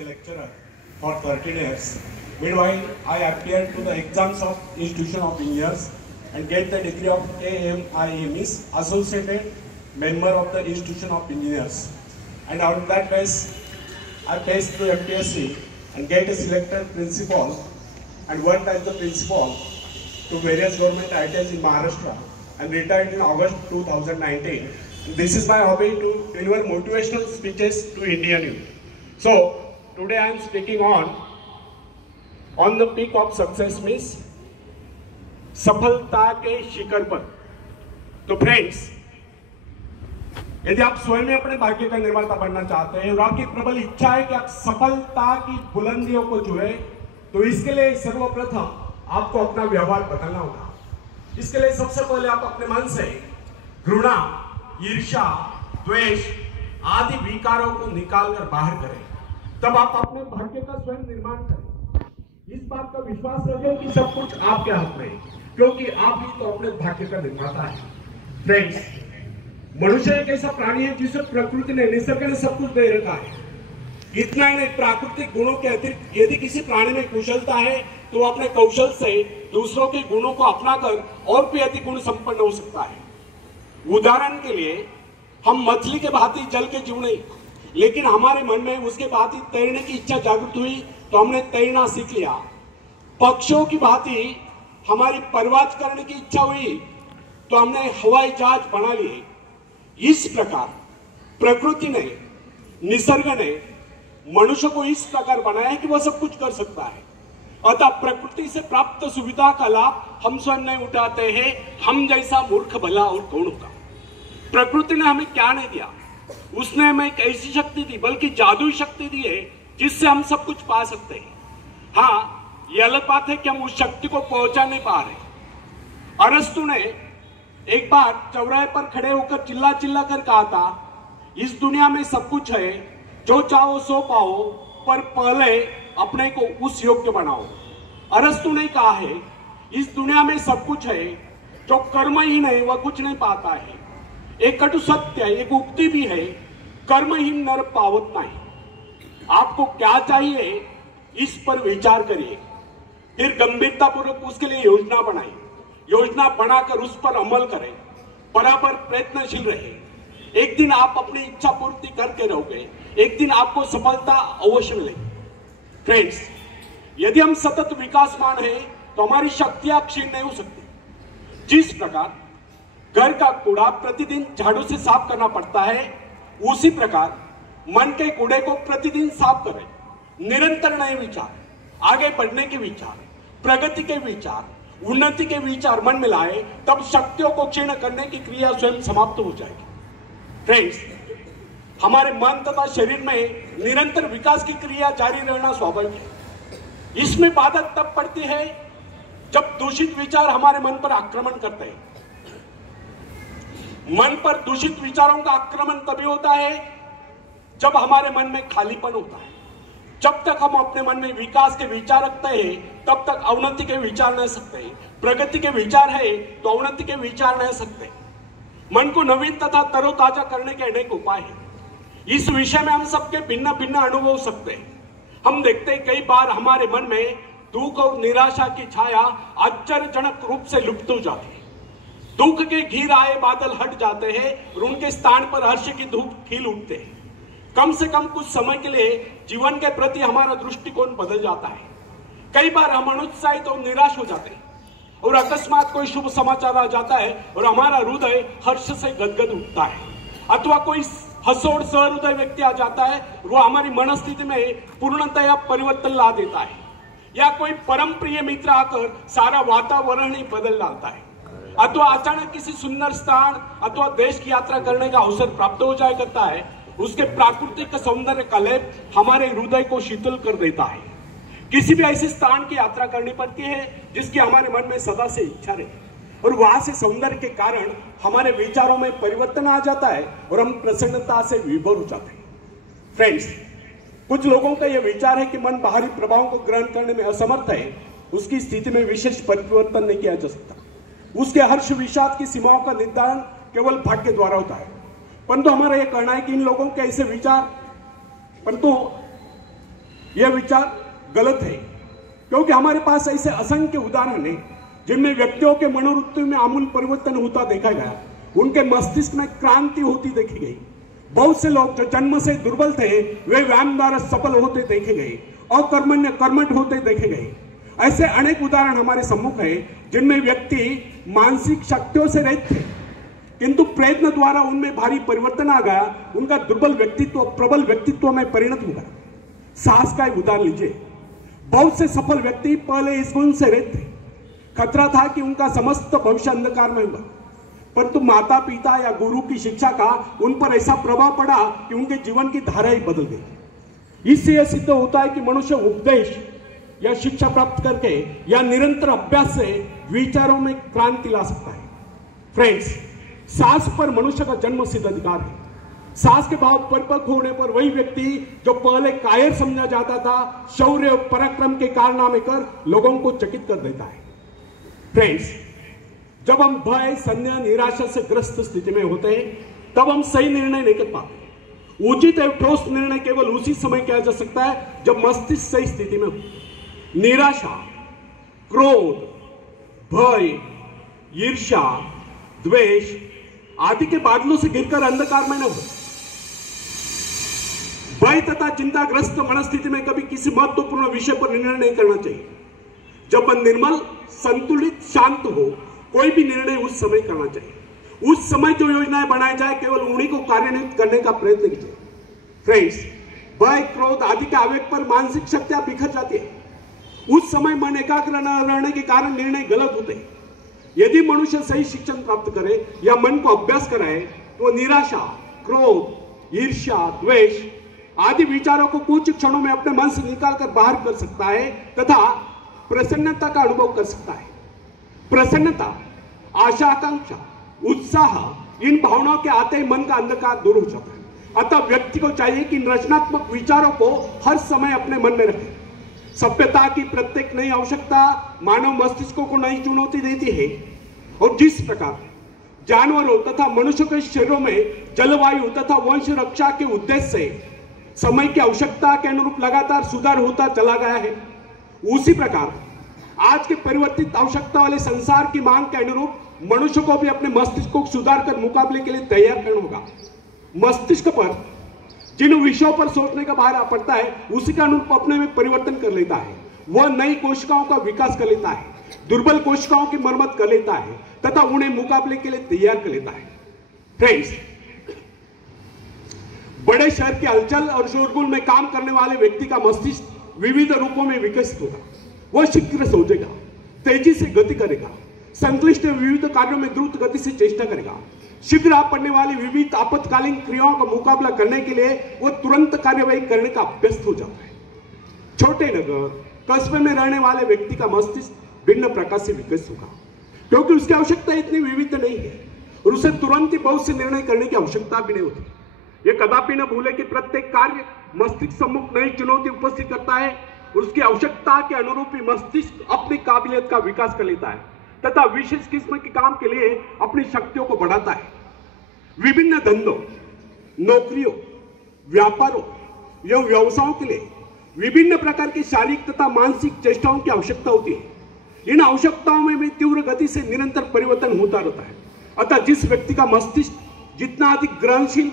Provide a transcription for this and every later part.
lecturer for 13 years. Meanwhile, I appeared to the exams of Institution of Engineers and get the degree of AMIES, Associated Member of the Institution of Engineers. And on that base, I passed through MPSC and get a selected principal and worked as the principal to various government ITIs in Maharashtra and retired in August 2019. This is my hobby to deliver motivational speeches to Indian youth. So, today I am speaking on the peak of success means सफलता के शिखर पर। तो friends, यदि आप स्वयं में अपने भाग्य का निर्माता बनना चाहते हैं और आपकी प्रबल इच्छा है कि आप सफलता की बुलंदियों को छुए, तो इसके लिए सर्वप्रथम आपको अपना व्यवहार बदलना होगा। इसके लिए सबसे पहले आप अपने मन से घृणा, ईर्ष्या, द्वेष आदि विकारों को निकालकर बाहर करें। तब आप अपने भाग्य का स्वयं निर्माण करें। इस बात का विश्वास रखें कि सब कुछ आपके हाथ में है, क्योंकि आप ही तो अपने भाग्य का निर्माता है। फ्रेंड्स, मनुष्य एक ऐसा प्राणी है जिसे प्रकृति ने, निसर्ग ने सब कुछ दे रखा है। इतना नहीं, प्राकृतिक गुणों के अतिरिक्त यदि किसी प्राणी में कुशलता है तो वो अपने कौशल से दूसरों के गुणों को अपनाकर और भी अधिक गुण संपन्न हो सकता है। उदाहरण के लिए, हम मछली के भांति जल के जीव नहीं, लेकिन हमारे मन में उसके भांति तैरने की इच्छा जागृत हुई तो हमने तैरना सीख लिया। पक्षियों की भांति हमारी परवाज करने की इच्छा हुई तो हमने हवाई जहाज बना लिए। इस प्रकार प्रकृति ने, निसर्ग ने मनुष्य को इस प्रकार बनाया है कि वह सब कुछ कर सकता है। अतः प्रकृति से प्राप्त सुविधा का लाभ हम स्वयं नहीं उठाते हैं। हम जैसा मूर्ख भला और कौन होगा। प्रकृति ने हमें क्या नहीं दिया, उसने हमें एक ऐसी शक्ति दी, बल्कि जादुई शक्ति दी है जिससे हम सब कुछ पा सकते हैं। हाँ, यह अलग बात है कि हम उस शक्ति को पहुंचा नहीं पा रहे। अरस्तु ने एक बार चौराहे पर खड़े होकर चिल्ला चिल्ला कर कहा था, इस दुनिया में सब कुछ है, जो चाहो सो पाओ, पर पहले अपने को उस योग्य बनाओ। अरस्तु ने कहा है, इस दुनिया में सब कुछ है, जो कर्म ही नहीं वह कुछ नहीं पाता है। एक कटु सत्य, एक उक्ति भी है, कर्महीन नर पावत नहीं। आपको क्या चाहिए, इस पर विचार करिए, फिर गंभीरता पूर्वक उसके लिए योजना बनाइए। योजना बनाकर उस पर अमल करें, बराबर प्रयत्नशील रहे। एक दिन आप अपनी इच्छा पूर्ति करके रहोगे, एक दिन आपको सफलता अवश्य मिलेगी। फ्रेंड्स, यदि हम सतत विकासमान हैं तो हमारी शक्तियां क्षीण नहीं हो सकती। जिस प्रकार घर का कूड़ा प्रतिदिन झाड़ू से साफ करना पड़ता है, उसी प्रकार मन के कूड़े को प्रतिदिन साफ करें। निरंतर नए विचार, आगे बढ़ने के विचार, प्रगति के विचार, उन्नति के विचार मन में लाए, तब शक्तियों को क्षीण करने की क्रिया स्वयं समाप्त हो जाएगी। फ्रेंड्स, हमारे मन तथा शरीर में निरंतर विकास की क्रिया जारी रहना स्वाभाविक है। इसमें बाधा तब पड़ती है जब दूषित विचार हमारे मन पर आक्रमण करते हैं। मन पर दूषित विचारों का आक्रमण तभी होता है जब हमारे मन में खालीपन होता है। जब तक हम अपने मन में विकास के विचार रखते हैं, तब तक अवनति के विचार नहीं सकते। प्रगति के विचार है तो अवनति के विचार नहीं सकते। मन को नवीन तथा तरोताजा करने के अनेक उपाय हैं। इस विषय में हम सबके भिन्न भिन्न अनुभव हो सकते हैं। हम देखते हैं कई बार हमारे मन में दुख और निराशा की छाया आश्चर्यजनक रूप से लुप्त हो जाती है। दुख के घिर आए बादल हट जाते हैं और उनके स्थान पर हर्ष की धूप खिल उठते हैं। कम से कम कुछ समय के लिए जीवन के प्रति हमारा दृष्टिकोण बदल जाता है। कई बार हम अनुत्साहित और निराश हो जाते हैं और अकस्मात कोई शुभ समाचार आ जाता है और हमारा हृदय हर्ष से गदगद उठता है। अथवा कोई हसोड़ सहृदय व्यक्ति आ जाता है, वो हमारी मनस्थिति में पूर्णतया परिवर्तन ला देता है। या कोई परम प्रिय मित्र आकर सारा वातावरण ही बदल डालता है। अथवा अचानक किसी सुंदर स्थान अथवा देश की यात्रा करने का अवसर प्राप्त हो जाया करता है। उसके प्राकृतिक सौंदर्य का लेप हमारे हृदय को शीतल कर देता है। किसी भी ऐसे स्थान की यात्रा करनी पड़ती है जिसकी हमारे मन में सदा से इच्छा रहे, और वहां से सौंदर्य के कारण हमारे विचारों में परिवर्तन आ जाता है और हम प्रसन्नता से विभोर हो जाते हैं। फ्रेंड्स, कुछ लोगों का यह विचार है कि मन बाहरी प्रभावों को ग्रहण करने में असमर्थ है। उसकी स्थिति में विशेष परिवर्तन नहीं किया जा सकता। उसके हर्ष विषाद की सीमाओं का निर्धारण केवल भाग्य द्वारा होता है। परंतु हमारा यह कहना है कि इन लोगों के ऐसे विचार, परंतु यह विचार गलत है, क्योंकि हमारे पास ऐसे असंख्य उदाहरण हैं जिनमें व्यक्तियों के मनोवृत्ति में आमूल परिवर्तन होता देखा गया, उनके मस्तिष्क में क्रांति होती देखी गई। बहुत से लोग जो जन्म से दुर्बल थे वे व्यायाम द्वारा सफल होते देखे गए और कर्मठ होते देखे गए। ऐसे अनेक उदाहरण हमारे सम्मुख है जिनमें व्यक्ति मानसिक शक्तियों से रहित थे, किंतु प्रयत्न द्वारा उनमें भारी परिवर्तन आ गया, उनका दुर्बल व्यक्तित्व प्रबल व्यक्तित्व में परिणत हो गया। साहस का एक उदाहरण लीजिए। बहुत से सफल व्यक्ति पहले इस गुण से रहित थे, खतरा था कि उनका समस्त भविष्य अंधकार में होगा, परंतु माता पिता या गुरु की शिक्षा का उन पर ऐसा प्रभाव पड़ा कि उनके जीवन की धारा ही बदल गई। इससे यह सिद्ध होता है कि मनुष्य उपदेश या शिक्षा प्राप्त करके या निरंतर अभ्यास से विचारों में क्रांति ला सकता है। फ्रेंड्स, साहस पर मनुष्य का जन्म सिद्ध अधिकार है। साहस के भाव परिपक्व होने पर वही व्यक्ति जो पहले कायर समझा जाता था, शौर्य और पराक्रम के कारनामे कर लोगों को चकित कर देता है। फ्रेंड्स, जब हम भय, संदेह, निराशा से ग्रस्त स्थिति में होते हैं तब हम सही निर्णय नहीं कर पाते। उचित एवं ठोस निर्णय केवल उसी समय किया जा सकता है जब मस्तिष्क सही स्थिति में हो। निराशा, क्रोध, भय, ईर्ष्या, द्वेष आदि के बादलों से घिरकर अंधकार में न हो। भय तथा चिंताग्रस्त मनस्थिति में कभी किसी महत्वपूर्ण विषय पर निर्णय नहीं करना चाहिए। जब मन निर्मल, संतुलित, शांत हो, कोई भी निर्णय उस समय करना चाहिए। उस समय जो योजनाएं बनाई जाए केवल उन्हीं को कार्यान्वित करने का प्रयत्न कीजिए। फ्रेंड्स, भय, क्रोध आदि के आवेग पर मानसिक शक्तियां बिखर जाती है। उस समय मन एकाग्र न रहने के कारण निर्णय गलत होते हैं। यदि मनुष्य सही शिक्षण प्राप्त करे या मन को अभ्यास कराए तो निराशा, क्रोध, ईर्ष्या, द्वेष आदि विचारों को कुछ क्षणों में अपने मन से निकालकर बाहर कर सकता है तथा प्रसन्नता का अनुभव कर सकता है। प्रसन्नता, आशा, आकांक्षा, उत्साह इन भावनाओं के आते ही मन का अंधकार दूर हो जाता है। अतः व्यक्ति को चाहिए कि इन रचनात्मक विचारों को हर समय अपने मन में रखे। सभ्यता की प्रत्येक नई आवश्यकता मानव मस्तिष्कों को नई चुनौती देती है, और जिस प्रकार जानवरों तथा मनुष्य के शरीरों में जलवायु तथा वंश रक्षा के उद्देश्य से समय की आवश्यकता के अनुरूप लगातार सुधार होता चला गया है, उसी प्रकार आज के परिवर्तित आवश्यकता वाले संसार की मांग के अनुरूप मनुष्य को भी अपने मस्तिष्क को सुधार कर मुकाबले के लिए तैयार करना होगा। मस्तिष्क पर जिन विषयों पर सोचने का भार पड़ता है उसी के अनुरूप अपने में परिवर्तन कर लेता है। वह नई कोशिकाओं का विकास कर लेता है, दुर्बल कोशिकाओं की मरम्मत कर लेता है तथा उन्हें मुकाबले के लिए तैयार कर लेता है। फ्रेंड्स, बड़े शहर के हलचल और शोरगुल में काम करने वाले व्यक्ति का मस्तिष्क विविध रूपों में विकसित होगा। वह शीघ्र सोचेगा, तेजी से गति करेगा, संक्लिष्ट विविध कार्यों में द्रुत गति से चेष्टा करेगा। शीघ्र आप पड़ने वाली विविध आपातकालीन क्रियाओं का मुकाबला करने के लिए वह तुरंत कार्यवाही करने का अभ्यस्त हो जाता है। छोटे नगर, कस्बे में रहने वाले व्यक्ति का मस्तिष्क भिन्न प्रकार से विकसित होगा, क्योंकि उसकी आवश्यकता इतनी विविध नहीं है और उसे तुरंत ही बहुत से निर्णय करने की आवश्यकता भी नहीं होती। ये कदापि न भूले कि प्रत्येक कार्य मस्तिष्क सम्मुख नई चुनौती उपस्थित करता है और उसकी आवश्यकता के अनुरूप ही मस्तिष्क अपनी काबिलियत का विकास कर लेता है तथा विशेष किस्म के काम के लिए अपनी शक्तियों को बढ़ाता है। विभिन्न धंधों, नौकरियों, व्यापारों एवं व्यवसायों के लिए विभिन्न प्रकार की शारीरिक तथा मानसिक चेष्टाओं की आवश्यकता होती है। इन आवश्यकताओं में भी तीव्र गति से निरंतर परिवर्तन होता रहता है। अतः जिस व्यक्ति का मस्तिष्क जितना अधिक ग्रहणशील,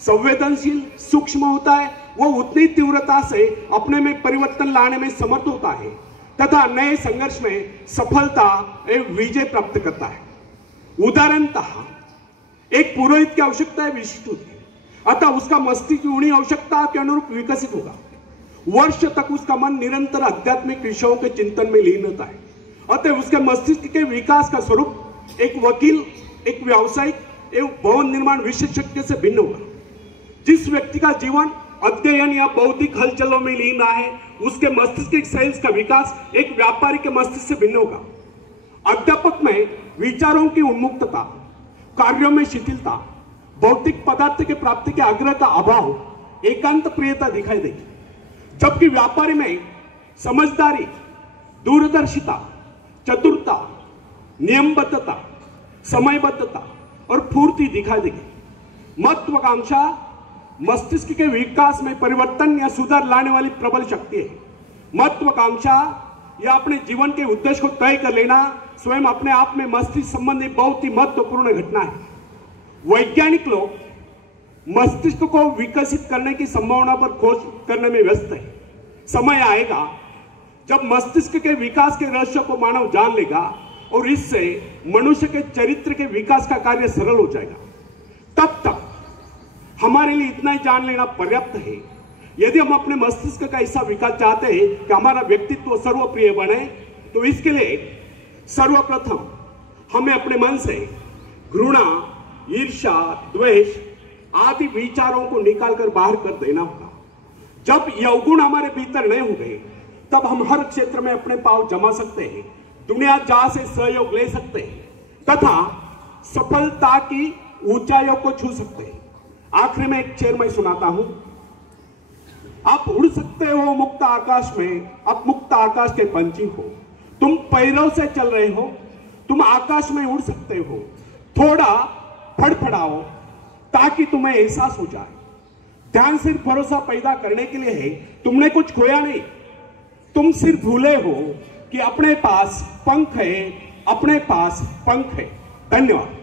संवेदनशील, सूक्ष्म होता है वह उतनी तीव्रता से अपने में परिवर्तन लाने में समर्थ होता है तथा नए संघर्ष में सफलता एवं विजय प्राप्त करता है। उदाहरणतः एक पुरोहित की आवश्यकता विशिष्ट होती है, अतः उसका मस्तिष्क उन्हीं आवश्यकता के अनुरूप विकसित होगा। वर्ष तक उसका मन निरंतर आध्यात्मिक विषयों के चिंतन में लीन रहता है। अतः उसके मस्तिष्क के विकास का स्वरूप एक वकील, एक व्यावसायिक एवं भवन निर्माण विशेषज्ञ से भिन्न होगा। जिस व्यक्ति का जीवन अध्ययन या बौद्धिक हलचलों में लीन है उसके मस्तिष्क सेल्स का विकास एक व्यापारी के मस्तिष्क से भिन्न होगा। अध्यापक में विचारों की उन्मुक्तता, कार्यों में शिथिलता, भौतिक पदार्थ के प्राप्ति के आग्रह का अभाव, एकांत प्रियता दिखाई देगी, जबकि व्यापारी में समझदारी, दूरदर्शिता, चतुरता, नियमबद्धता, समयबद्धता और फूर्ति दिखाई देगी। महत्वाकांक्षा, मस्तिष्क के विकास में परिवर्तन या सुधार लाने वाली प्रबल शक्ति है। महत्वाकांक्षा या अपने जीवन के उद्देश्य को तय कर लेना स्वयं अपने आप में मस्तिष्क संबंधी बहुत ही महत्वपूर्ण घटना है। वैज्ञानिक लोग मस्तिष्क को विकसित करने की संभावना पर खोज करने में व्यस्त है। समय आएगा जब मस्तिष्क के विकास के रहस्य को मानव जान लेगा और इससे मनुष्य के चरित्र के विकास का कार्य सरल हो जाएगा। तब तक हमारे लिए इतना ही जान लेना पर्याप्त है। यदि हम अपने मस्तिष्क का ऐसा विकास चाहते हैं कि हमारा व्यक्तित्व सर्वप्रिय बने, तो इसके लिए सर्वप्रथम हमें अपने मन से घृणा, ईर्ष्या, द्वेष आदि विचारों को निकालकर बाहर कर देना होगा। जब ये अवगुण हमारे भीतर नहीं होंगे, तब हम हर क्षेत्र में अपने पांव जमा सकते हैं, दुनिया जहां से सहयोग ले सकते हैं तथा सफलता की ऊंचाइयों को छू सकते हैं। आखिरी में एक शेर मैं सुनाता हूं। आप उड़ सकते हो मुक्त आकाश में, आप मुक्त आकाश के पंछी हो। तुम पैरों से चल रहे हो, तुम आकाश में उड़ सकते हो। थोड़ा फड़फड़ाओ ताकि तुम्हें एहसास हो जाए। ध्यान सिर्फ भरोसा पैदा करने के लिए है, तुमने कुछ खोया नहीं। तुम सिर्फ भूले हो कि अपने पास पंख है, अपने पास पंख है। धन्यवाद।